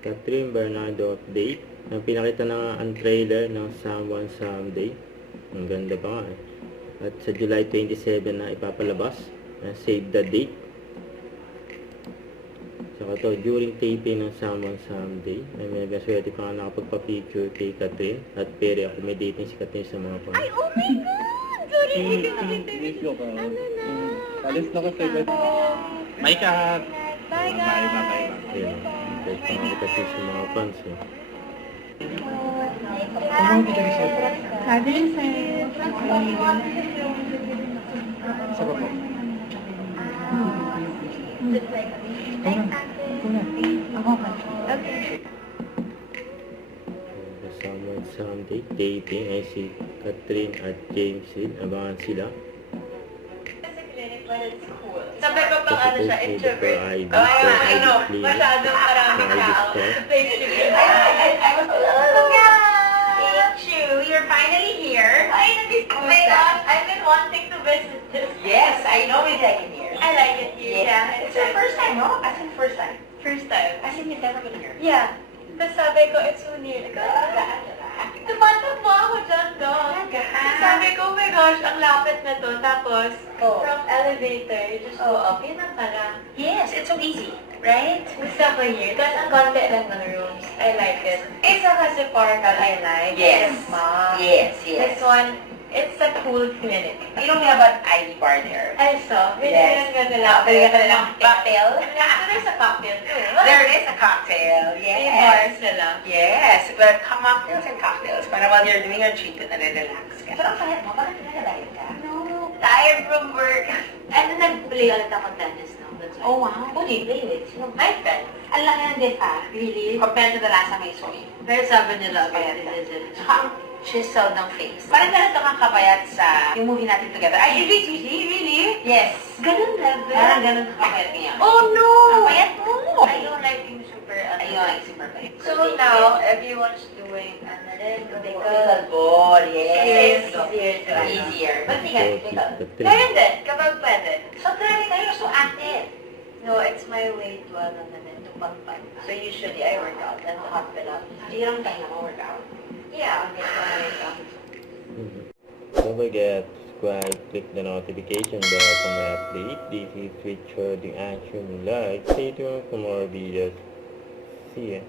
Catherine Bernardo update. Pinakita na ang trailer ng Someone Someday. Ang ganda pa nga eh. At sa July 27 na ipapalabas. Save the date. Saka to, during taping ng Someone Someday, may swerte pa nga nakapagpa-picture kay Catherine at very accommodating si Catherine sa mga fans. Ay, oh my God! Sorry, hindi ko nakita. Ano na? Alis na kasi. May kahat. Bye, guys! Ayun, kahit pa nga Catherine sa mga fans eh. Sabi rin sa'yo. Sa ba po? Ako ka. Okay. Someone Someday dating ay si Catherine at James Hill. Abangan sila. Sabi ko pang ano siya, introvert. ID, Oh, for I ID know. clinic, Masyadong maraming for ID tao. store. Thank you. Thank you. You're finally here. Ay, oh my gosh, I've been wanting to visit this. Yes, I know we like it here. I like it here. Yeah. It's your first time, no? As in first time. First time. As in you've never been here. Yeah. Tapos sabi ko, it's so near. Tumatakbo ako dyan doon. Tapos sabi ko, oh my gosh, ang lapit na to. Tapos, Oh. from elevator, you just go up. Yun ang pala. Yes, it's so easy, right? Gusto ko here. Tapos ang konti lang ng rooms. I like it. Isa kasi Portal I like. Yes. Ma. Yes, This yes. one, it's a cool clinic. You know we have an ID bar there. I saw. Yes. Binigyan ka nila. Binigyan ka nila ng cocktail. There's a cocktail too. There is a cocktail. May bars Yes. nila. Yes, but mocktails and cocktails para while you're doing your treatment, nare-relax ka. Pero ang payat mo, bakit nagkakalayan ka? No. Tired from work. And nag-play ulit ako tennis, no? That's why. Oh, wow. Who do you play with? Sino? My friend. Ang laki ng diff, ah. Really? Compared to the last time I saw you. Pero sabi nila, Payat ka. this is it. Tsaka ang chiseled ng face. Parang ganito kang kapayat sa yung movie natin together. Ay, really? Yes. Ganun level. Parang ganun kang kapayat niya. Oh no! Ang payat mo! I don't like being super Ayun, ay, super payat. So now, everyone's doing Medical analytical. ball, yes. Easier to Easier. But So, sige, si ikaw. Catherine. Meron din, kapag pwede. So, grabe kayo, so active. No, it's my way to ano na din, to pump. So usually I work out and pump it up. Hirang tayo na workout. Yeah, okay, so I work out. Don't forget to subscribe, click the notification bell for my update. This is Richard the Action Live. Stay tuned for more videos. See ya.